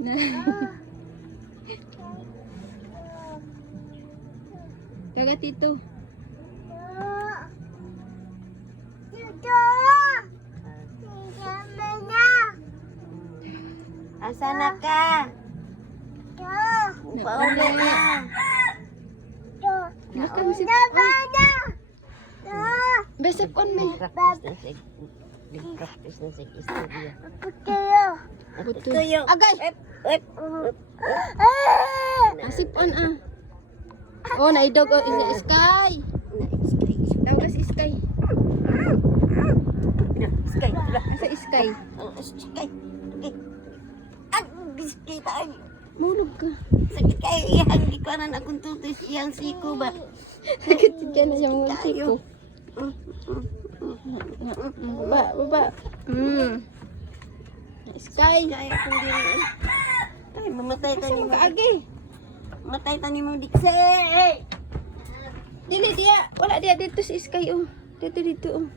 Na. Dagat dito. Asa na ka? Pauli na. Nakamisip. Besip on me. Practice na sa istorya. Butuyo. Agay. Nasip on ah. Oh, naidog oh, ini Sky. Tawag si Sky. Sky. Asa Sky? Sky. Ang biskay tayo. Mulog ka. Sakit kayo iyang ikanan akong tutoy iyang siko ba? Sakit ka na yung multi ko. Baba. Sky. Kaya akong dili. Ay, mamatay ka ni mo. Kaagi. Matay ta ni mo diksi. Dili dia. Wala dia dito si Sky oh. Dito oh.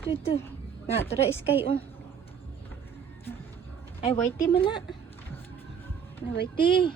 Dito. Na, tara Sky oh. Ay, whitey man na. Na whitey.